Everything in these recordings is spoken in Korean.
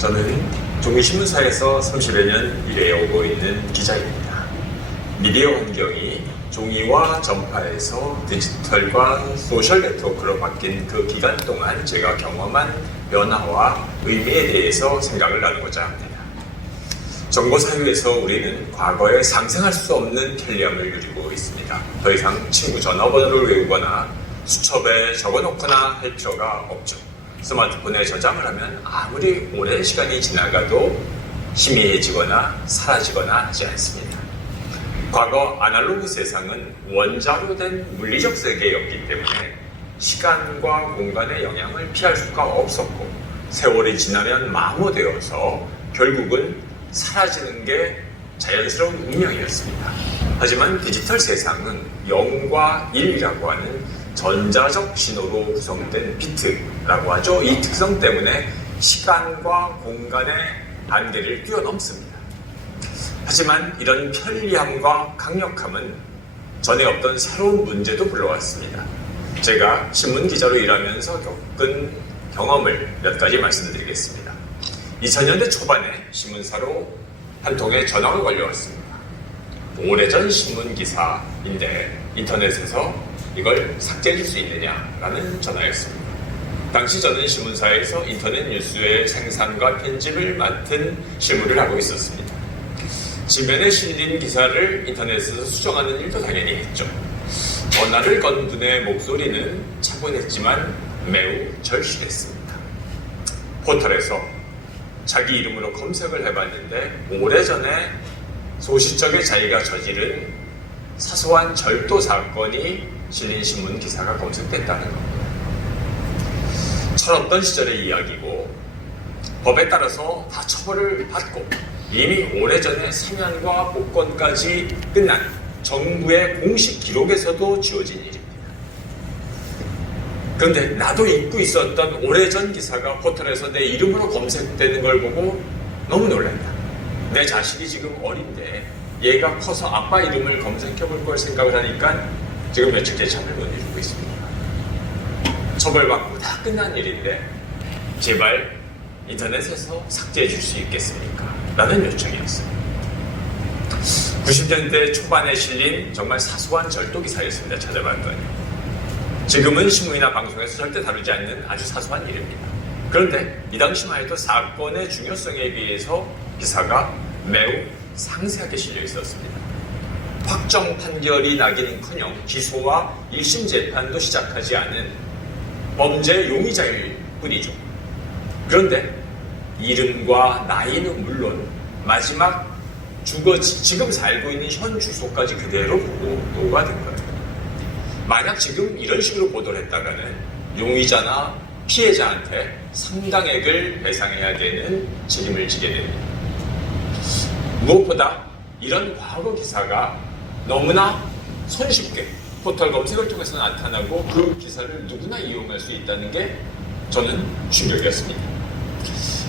저는 종이신문사에서 30여 년 일해오고 있는 기자입니다. 미디어 환경이 종이와 전파에서 디지털과 소셜 네트워크로 바뀐 그 기간 동안 제가 경험한 변화와 의미에 대해서 생각을 나누고자 합니다. 정보사회에서 우리는 과거에 상상할 수 없는 편리함을 누리고 있습니다. 더 이상 친구 전화번호를 외우거나 수첩에 적어놓거나 할 필요가 없죠. 스마트폰에 저장을 하면 아무리 오랜 시간이 지나가도 희미해지거나 사라지거나 하지 않습니다. 과거 아날로그 세상은 원자로 된 물리적 세계였기 때문에 시간과 공간의 영향을 피할 수가 없었고 세월이 지나면 마모되어서 결국은 사라지는 게 자연스러운 운명이었습니다. 하지만 디지털 세상은 0과 1이라고 하는 전자적 신호로 구성된 비트라고 하죠. 이 특성 때문에 시간과 공간의 한계를 뛰어넘습니다. 하지만 이런 편리함과 강력함은 전에 없던 새로운 문제도 불러왔습니다. 제가 신문기자로 일하면서 겪은 경험을 몇 가지 말씀드리겠습니다. 2000년대 초반에 신문사로 한 통의 전화가 걸려왔습니다. 오래전 신문기사인데 인터넷에서 이걸 삭제해 줄 수 있느냐라는 전화였습니다. 당시 저는 신문사에서 인터넷 뉴스의 생산과 편집을 맡은 실무를 하고 있었습니다. 지면에 실린 기사를 인터넷에서 수정하는 일도 당연히 했죠. 전화를 건 분의 목소리는 차분했지만 매우 절실했습니다. 포털에서 자기 이름으로 검색을 해봤는데 오래전에 소시적에 자기가 저지른 사소한 절도 사건이 실린 신문 기사가 검색됐다는 겁니다. 철없던 시절의 이야기고 법에 따라서 다 처벌을 받고 이미 오래전에 사면과 복권까지 끝난 정부의 공식 기록에서도 지워진 일입니다. 그런데 나도 잊고 있었던 오래전 기사가 포털에서 내 이름으로 검색되는 걸 보고 너무 놀랐다. 내 자식이 지금 어린데 얘가 커서 아빠 이름을 검색해볼 걸 생각을 하니까 지금 며칠째 잠을 못 이루고 있습니다. 처벌받고 다 끝난 일인데 제발 인터넷에서 삭제해 줄 수 있겠습니까? 라는 요청이었어요. 90년대 초반에 실린 정말 사소한 절도 기사였습니다. 찾아봤더니 지금은 신문이나 방송에서 절대 다루지 않는 아주 사소한 일입니다. 그런데 이 당시만 해도 사건의 중요성에 비해서 기사가 매우 상세하게 실려 있었습니다. 확정 판결이 나기는커녕 기소와 1심 재판도 시작하지 않은 범죄 용의자일 뿐이죠. 그런데 이름과 나이는 물론 마지막 지금 살고 있는 현 주소까지 그대로 보고가 된 거예요. 만약 지금 이런 식으로 보도를 했다가는 용의자나 피해자한테 상당액을 배상해야 되는 책임을 지게 됩니다. 무엇보다 이런 과거 기사가 너무나 손쉽게 포털 검색을 통해서 나타나고 그 기사를 누구나 이용할 수 있다는 게 저는 충격이었습니다.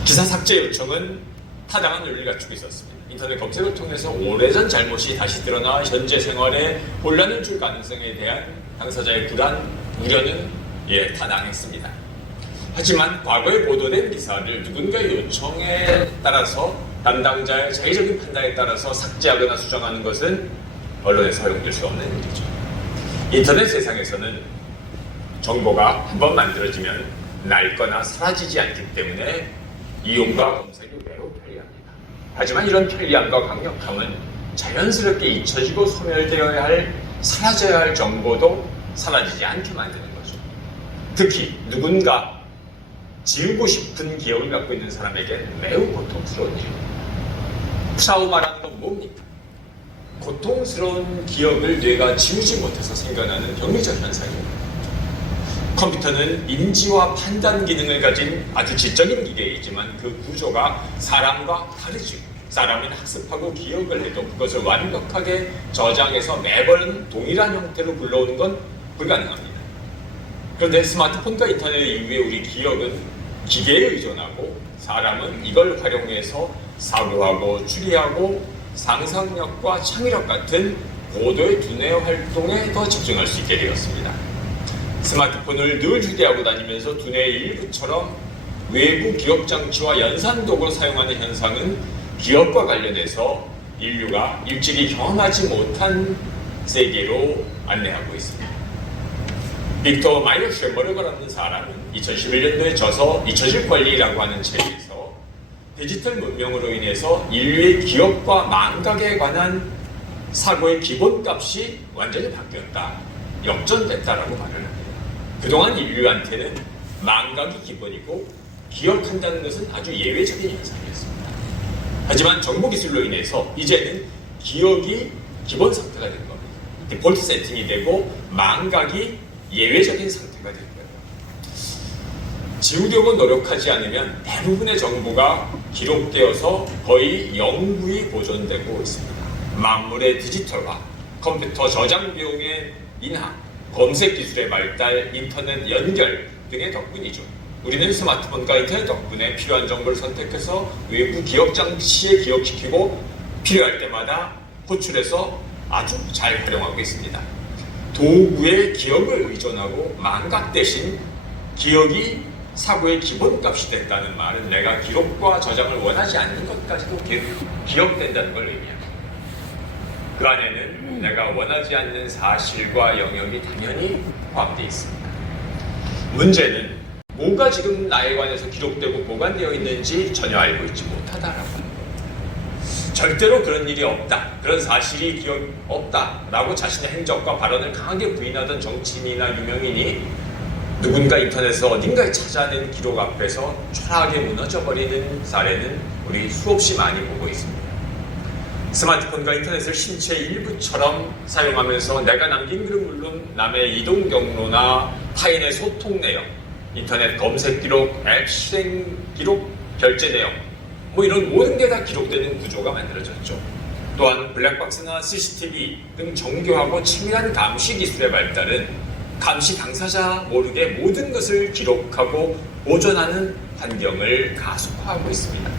기사 삭제 요청은 타당한 논리를 갖추고 있었습니다. 인터넷 검색을 통해서 오래전 잘못이 다시 드러나 현재 생활에 혼란을 줄 가능성에 대한 당사자의 불안, 우려는 타당했습니다. 하지만 과거에 보도된 기사를 누군가의 요청에 따라서 담당자의 자의적인 판단에 따라서 삭제하거나 수정하는 것은 언론에서 허용될 수 없는 일이죠. 인터넷 세상에서는 정보가 한번 만들어지면 낡거나 사라지지 않기 때문에 이용과 검색이 매우 편리합니다. 하지만 이런 편리함과 강력함은 자연스럽게 잊혀지고 소멸되어야 할, 사라져야 할 정보도 사라지지 않게 만드는 거죠. 특히 누군가 지우고 싶은 기억을 갖고 있는 사람에게 매우 고통스러운 일입니다. 트라우마라는 건 뭡니까? 고통스러운 기억을 뇌가 지우지 못해서 생겨나는 병리적 현상입니다. 컴퓨터는 인지와 판단 기능을 가진 아주 지적인 기계이지만 그 구조가 사람과 다르죠. 사람은 학습하고 기억을 해도 그것을 완벽하게 저장해서 매번 동일한 형태로 불러오는 건 불가능합니다. 그런데 스마트폰과 인터넷 이후에 우리 기억은 기계에 의존하고 사람은 이걸 활용해서 사고하고 추리하고 상상력과 창의력 같은 고도의 두뇌 활동에 더 집중할 수 있게 되었습니다. 스마트폰을 늘 휴대하고 다니면서 두뇌의 일부처럼 외부 기억 장치와 연산도구로 사용하는 현상은 기억과 관련해서 인류가 일찍이 경험하지 못한 세계로 안내하고 있습니다. 빅터 마이어 쉐머르거라는 사람은 2011년도에 저서 잊혀질 권리라고 하는 책에서 디지털 문명으로 인해서 인류의 기억과 망각에 관한 사고의 기본값이 완전히 바뀌었다. 역전됐다라고 말을 합니다. 그동안 인류한테는 망각이 기본이고 기억한다는 것은 아주 예외적인 현상이었습니다. 하지만 정보기술로 인해서 이제는 기억이 기본 상태가 된 겁니다. 디폴트 세팅이 되고 망각이 예외적인 상태가 된 거예요. 지우려고 노력하지 않으면 대부분의 정보가 기록되어서 거의 영구히 보존되고 있습니다. 만물의 디지털화, 컴퓨터 저장 비용의 인하, 검색 기술의 발달, 인터넷 연결 등의 덕분이죠. 우리는 스마트폰과 인터넷 덕분에 필요한 정보를 선택해서 외부 기억 장치에 기억시키고 필요할 때마다 호출해서 아주 잘 활용하고 있습니다. 도구의 기억을 의존하고 망각 대신 기억이 사고의 기본값이 됐다는 말은 내가 기록과 저장을 원하지 않는 것까지도 기억된다는 걸 의미합니다. 그 안에는 내가 원하지 않는 사실과 영역이 당연히 포함되어 있습니다. 문제는 뭐가 지금 나에 관해서 기록되고 보관되어 있는지 전혀 알고 있지 못하다라고 하는 겁니다. 절대로 그런 일이 없다, 그런 사실이 기억 없다라고 자신의 행적과 발언을 강하게 부인하던 정치인이나 유명인이 누군가 인터넷에서 어딘가에 찾아낸 기록 앞에서 초라하게 무너져버리는 사례는 우리 수없이 많이 보고 있습니다. 스마트폰과 인터넷을 신체의 일부처럼 사용하면서 내가 남긴 글은 물론 남의 이동 경로나 타인의 소통 내용, 인터넷 검색 기록, 앱 실행 기록, 결제 내용 이런 모든 게 다 기록되는 구조가 만들어졌죠. 또한 블랙박스나 CCTV 등 정교하고 치밀한 감시 기술의 발달은 감시 당사자 모르게 모든 것을 기록하고 보존하는 환경을 가속화하고 있습니다.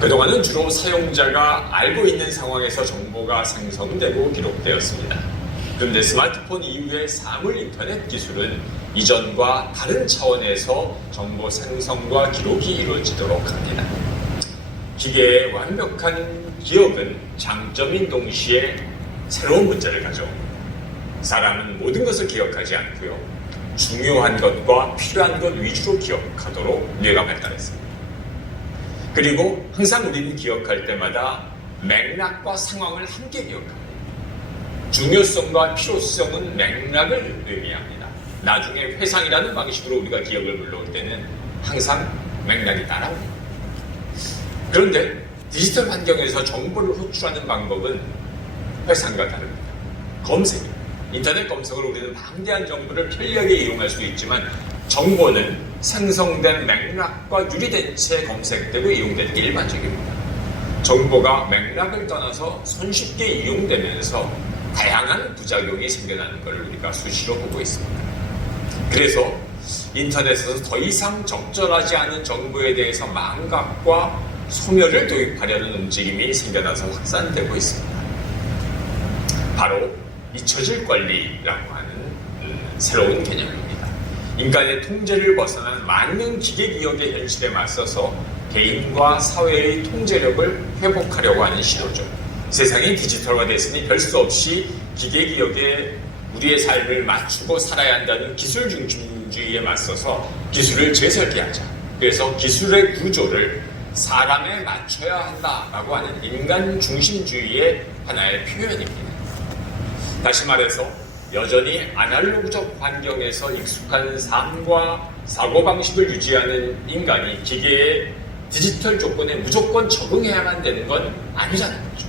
그동안은 주로 사용자가 알고 있는 상황에서 정보가 생성되고 기록되었습니다. 그런데 스마트폰 이후의 사물 인터넷 기술은 이전과 다른 차원에서 정보 생성과 기록이 이루어지도록 합니다. 기계의 완벽한 기억은 장점인 동시에 새로운 문제를 가져옵니다. 사람은 모든 것을 기억하지 않고요. 중요한 것과 필요한 것 위주로 기억하도록 뇌가 발달했습니다. 그리고 항상 우리는 기억할 때마다 맥락과 상황을 함께 기억합니다. 중요성과 필요성은 맥락을 의미합니다. 나중에 회상이라는 방식으로 우리가 기억을 불러올 때는 항상 맥락이 따라옵니다. 그런데 디지털 환경에서 정보를 호출하는 방법은 회상과 다릅니다. 검색입니다. 인터넷 검색으로 우리는 방대한 정보를 편리하게 이용할 수 있지만 정보는 생성된 맥락과 유리된 채 검색되고 이용되는 게 일반적입니다. 정보가 맥락을 떠나서 손쉽게 이용되면서 다양한 부작용이 생겨나는 것을 우리가 수시로 보고 있습니다. 그래서 인터넷에서 더 이상 적절하지 않은 정보에 대해서 망각과 소멸을 도입하려는 움직임이 생겨나서 확산되고 있습니다. 바로 잊혀질 권리라고 하는 새로운 개념입니다. 인간의 통제를 벗어난 만능 기계 기억의 현실에 맞서서 개인과 사회의 통제력을 회복하려고 하는 시도죠. 세상이 디지털화됐으니 별 수 없이 기계 기억에 우리의 삶을 맞추고 살아야 한다는 기술 중심주의에 맞서서 기술을 재설계하자. 그래서 기술의 구조를 사람에 맞춰야 한다라고 하는 인간 중심주의의 하나의 표현입니다. 다시 말해서 여전히 아날로그적 환경에서 익숙한 삶과 사고방식을 유지하는 인간이 기계의 디지털 조건에 무조건 적응해야만 되는 건 아니라는 거죠.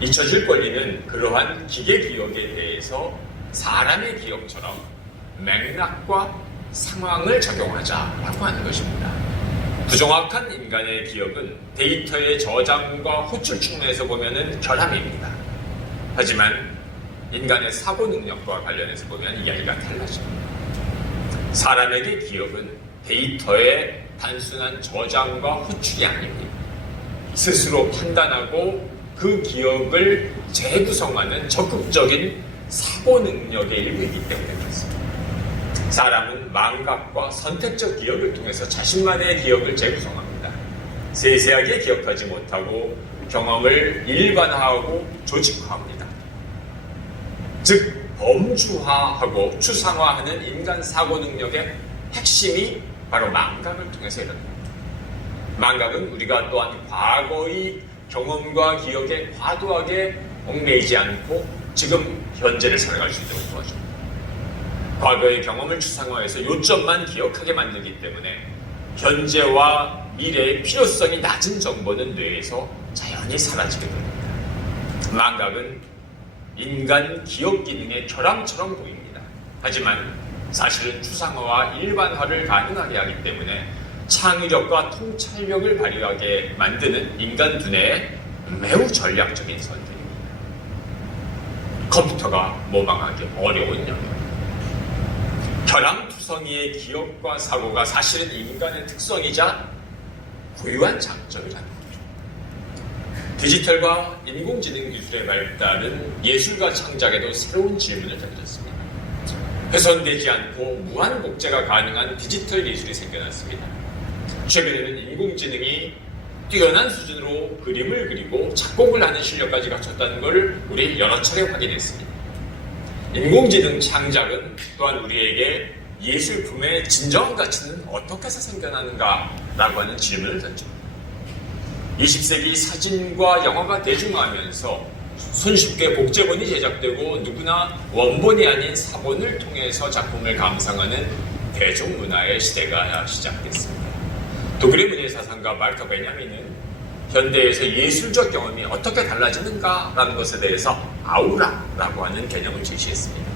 잊혀질 권리는 그러한 기계 기억에 대해서 사람의 기억처럼 맥락과 상황을 적용하자라고 하는 것입니다. 부정확한 인간의 기억은 데이터의 저장과 호출 측면에서 보면 결함입니다. 하지만 인간의 사고 능력과 관련해서 보면 이야기가 달라집니다. 사람에게 기억은 데이터의 단순한 저장과 호출이 아닙니다. 스스로 판단하고 그 기억을 재구성하는 적극적인 사고 능력의 일부이기 때문에 그렇습니다. 사람은 사람은 망각과 선택적 기억을 통해서 자신만의 기억을 재구성합니다. 세세하게 기억하지 못하고 경험을 일반화하고 조직화합니다. 즉 범주화하고 추상화하는 인간 사고 능력의 핵심이 바로 망각을 통해서 일어납니다. 망각은 우리가 또한 과거의 경험과 기억에 과도하게 얽매이지 않고 지금 현재를 살아갈 수 있도록 도와줍니다. 과거의 경험을 추상화해서 요점만 기억하게 만들기 때문에 현재와 미래의 필요성이 낮은 정보는 뇌에서 자연히 사라지게 됩니다. 망각은 인간 기억 기능의 결함처럼 보입니다. 하지만 사실은 추상화와 일반화를 가능하게 하기 때문에 창의력과 통찰력을 발휘하게 만드는 인간 두뇌의 매우 전략적인 선택입니다. 컴퓨터가 모방하기 어려운 영역. 결함투성이의 기억과 사고가 사실은 인간의 특성이자 고유한 장점이라는 거죠. 디지털과 인공지능 기술의 발달은 예술과 창작에도 새로운 질문을 던졌습니다. 훼손되지 않고 무한 복제가 가능한 디지털 기술이 생겨났습니다. 최근에는 인공지능이 뛰어난 수준으로 그림을 그리고 작곡을 하는 실력까지 갖췄다는 것을 우리 여러 차례 확인했습니다. 인공지능 창작은 또한 우리에게 예술품의 진정한 가치는 어떻게 해서 생겨나는가라고 하는 질문을 던집니다. 20세기 사진과 영화가 대중화하면서 손쉽게 복제본이 제작되고 누구나 원본이 아닌 사본을 통해서 작품을 감상하는 대중문화의 시대가 시작됐습니다. 독일의 문예사상가 말터 베냐민은 현대에서 예술적 경험이 어떻게 달라지는가라는 것에 대해서 아우라라고 하는 개념을 제시했습니다.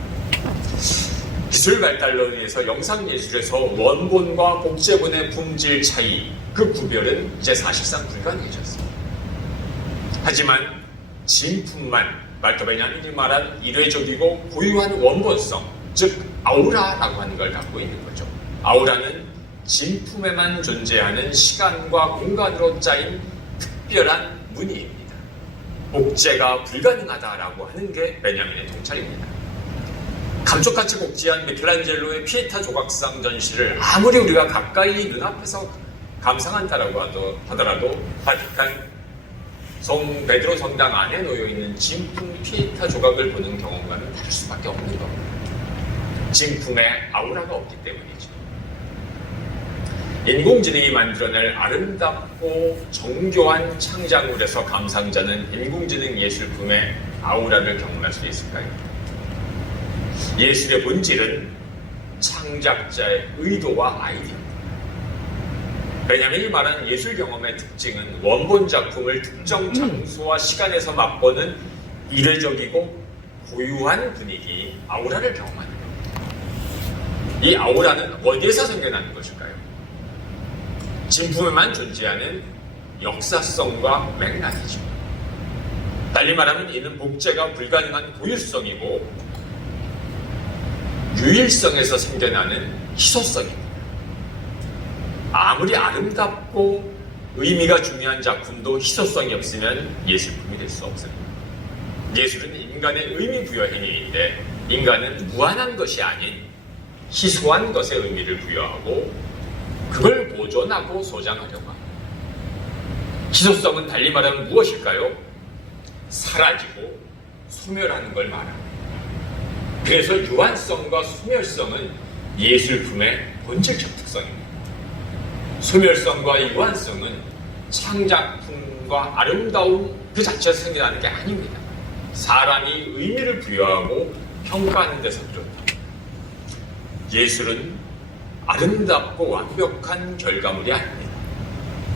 기술 발달로 인해서 영상예술에서 원본과 복제본의 품질 차이, 그 구별은 이제 사실상 불가능해졌습니다. 하지만 진품만 말터 베냐민이 말한 이례적이고 고유한 원본성, 즉 아우라라고 하는 걸 갖고 있는 거죠. 아우라는 진품에만 존재하는 시간과 공간으로 짜인 특별한 무늬입니다. 복제가 불가능하다라고 하는 게 베냐민의 통찰입니다. 감쪽같이 복제한 미켈란젤로의 피에타 조각상 전시를 아무리 우리가 가까이 눈앞에서 감상한다라고 하더라도 바티칸 성 베드로 성당 안에 놓여있는 진품 피에타 조각을 보는 경험과는 다를 수밖에 없는 겁니다. 진품에 아우라가 없기 때문이죠. 인공지능이 만들어낼 아름답고 정교한 창작물에서 감상자는 인공지능 예술품의 아우라를 경험할 수 있을까요? 예술의 본질은 창작자의 의도와 아이디어입니다. 베냐민이 말한 예술 경험의 특징은 원본 작품을 특정 장소와 시간에서 맛보는 이례적이고 고유한 분위기, 아우라를 경험하는 겁니다. 이 아우라는 어디에서 생겨나는 것일까요? 진품에만 존재하는 역사성과 맥락이죠. 달리 말하면 이는 복제가 불가능한 고유성이고 유일성에서 생겨나는 희소성입니다. 아무리 아름답고 의미가 중요한 작품도 희소성이 없으면 예술품이 될 수 없습니다. 예술은 인간의 의미 부여 행위인데 인간은 무한한 것이 아닌 희소한 것에 의미를 부여하고 그걸 보존하고 소장하려고 합니다. 희소성은 달리 말하면 무엇일까요? 사라지고 소멸하는 걸 말합니다. 그래서 유한성과 소멸성은 예술품의 본질적 특성입니다. 소멸성과 유한성은 창작품과 아름다움 그 자체에서 생겨나는 게 아닙니다. 사람이 의미를 부여하고 평가하는 데서 비롯합니다. 예술은 아름답고 완벽한 결과물이 아닙니다.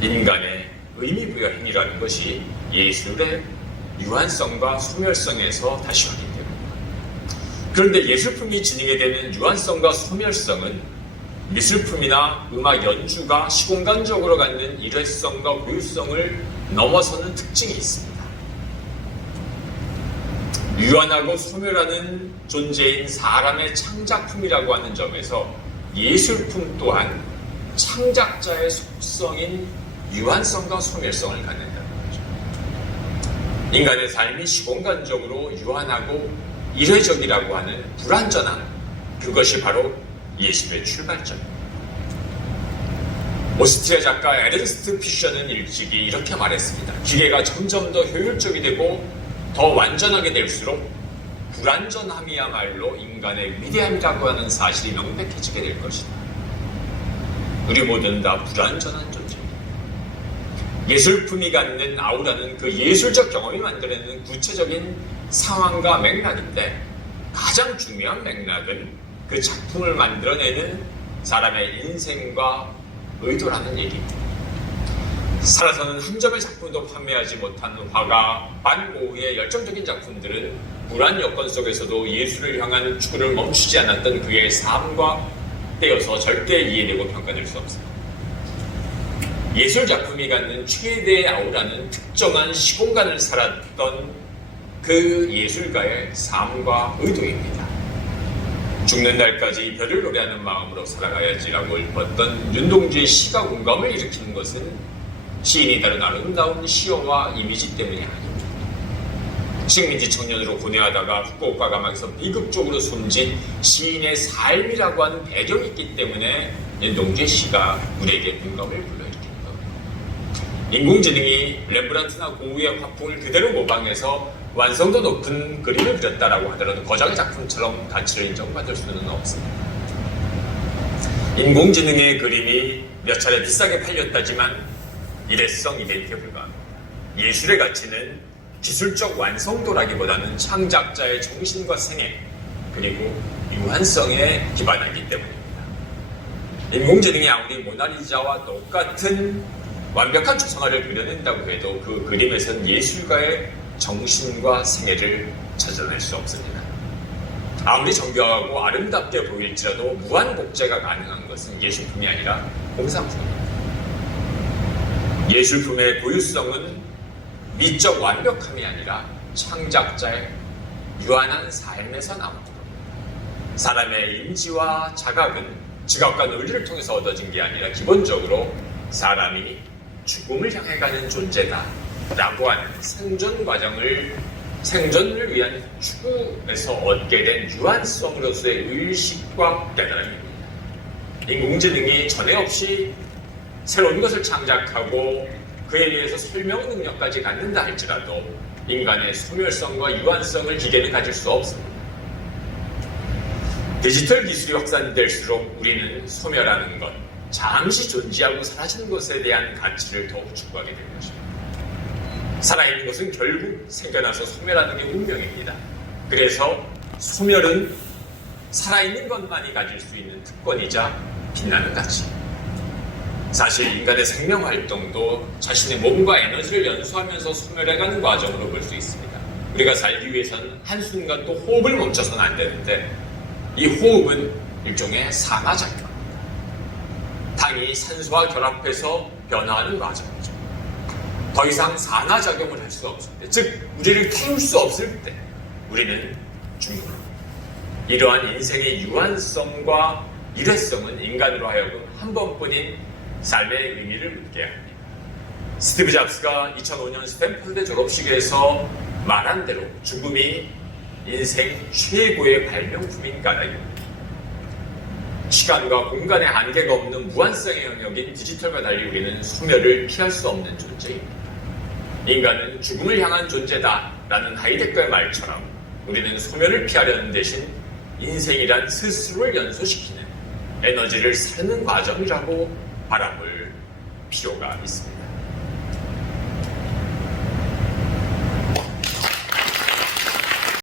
인간의 의미 부여 행위라는 것이 예술의 유한성과 소멸성에서 다시 확인됩니다. 그런데 예술품이 지니게 되는 유한성과 소멸성은 미술품이나 음악 연주가 시공간적으로 갖는 일회성과 고유성을 넘어서는 특징이 있습니다. 유한하고 소멸하는 존재인 사람의 창작품이라고 하는 점에서 예술품 또한 창작자의 속성인 유한성과 소멸성을 갖는다는 거죠. 인간의 삶이 시공간적으로 유한하고 일회적이라고 하는 불완전함, 그것이 바로 예술의 출발점입니다. 오스트리아 작가 에른스트 피셔는 일찍이 이렇게 말했습니다. 기계가 점점 더 효율적이 되고 더 완전하게 될수록 불완전함이야말로 인간의 위대함이라고 하는 사실이 명백해지게 될 것이다. 우리 모두는 다 불완전한 존재입니다. 예술품이 갖는 아우라는 그 예술적 경험이 만들어내는 구체적인 상황과 맥락인데 가장 중요한 맥락은 그 작품을 만들어내는 사람의 인생과 의도라는 얘기입니다. 살아서는 한 점의 작품도 판매하지 못한 화가 반 고흐의 열정적인 작품들은 불안 여건 속에서도 예술을 향한 추구를 멈추지 않았던 그의 삶과 떼어서 절대 이해되고 평가될 수 없습니다. 예술 작품이 갖는 최대의 아우라는 특정한 시공간을 살았던 그 예술가의 삶과 의도입니다. 죽는 날까지 별을 노래하는 마음으로 살아가야지라고 읊었던 윤동주의 시가 공감을 일으키는 것은 시인이 다룬 아름다운 시어와 이미지 때문이 아닙니다. 식민지 청년으로 고뇌하다가 후쿠오카 감옥에서 비극적으로 숨진 시인의 삶이라고 하는 배경이 있기 때문에 윤동주의 시가 우리에게 공감을 불러일으키는 겁니다. 인공지능이 렘브란트나 고흐의 화풍을 그대로 모방해서 완성도 높은 그림을 그렸다라고 하더라도 거장의 작품처럼 가치를 인정받을 수는 없습니다. 인공지능의 그림이 몇 차례 비싸게 팔렸다지만 일회성 이벤트에 불과합니다. 예술의 가치는 기술적 완성도라기보다는 창작자의 정신과 생애 그리고 유한성에 기반하기 때문입니다. 인공지능이 아무리 모나리자와 똑같은 완벽한 조성화를 그려낸다고 해도 그 그림에선 예술가의 정신과 생애를 찾아낼 수 없습니다. 아무리 정교하고 아름답게 보일지라도 무한 복제가 가능한 것은 예술품이 아니라 공산품입니다. 예술품의 고유성은 미적 완벽함이 아니라 창작자의 유한한 삶에서 나옵니다. 사람의 인지와 자각은 지각과 논리를 통해서 얻어진 게 아니라 기본적으로 사람이 죽음을 향해 가는 존재다 라고 하는 생존을 위한 추구에서 얻게 된 유한성으로서의 의식과 깨달음입니다. 인공지능이 전에 없이 새로운 것을 창작하고 그에 의해서 설명 능력까지 갖는다 할지라도 인간의 소멸성과 유한성을 기계는 가질 수 없습니다. 디지털 기술이 확산될수록 우리는 소멸하는 것, 잠시 존재하고 사라지는 것에 대한 가치를 더욱 추구하게 될 것입니다. 살아있는 것은 결국 생겨나서 소멸하는 게 운명입니다. 그래서 소멸은 살아있는 것만이 가질 수 있는 특권이자 빛나는 가치입니다. 사실 인간의 생명활동도 자신의 몸과 에너지를 연소하면서 소멸해가는 과정으로 볼 수 있습니다. 우리가 살기 위해서는 한순간도 호흡을 멈춰서는 안 되는데 이 호흡은 일종의 산화작용입니다. 당이 산소와 결합해서 변화하는 과정이죠. 더 이상 산화작용을 할 수 없을 때, 즉 우리를 키울 수 없을 때 우리는 죽는 겁니다. 이러한 인생의 유한성과 일회성은 인간으로 하여금 한 번뿐인 삶의 의미를 묻게 합니다. 스티브 잡스가 2005년 스탠포드 졸업식에서 말한 대로 죽음이 인생 최고의 발명품인 까닭입니다. 시간과 공간의 한계가 없는 무한성의 영역인 디지털과 달리 우리는 소멸을 피할 수 없는 존재입니다. 인간은 죽음을 향한 존재다 라는 하이데거의 말처럼 우리는 소멸을 피하려는 대신 인생이란 스스로를 연소시키는 에너지를 사는 과정이라고 바라볼 필요가 있습니다.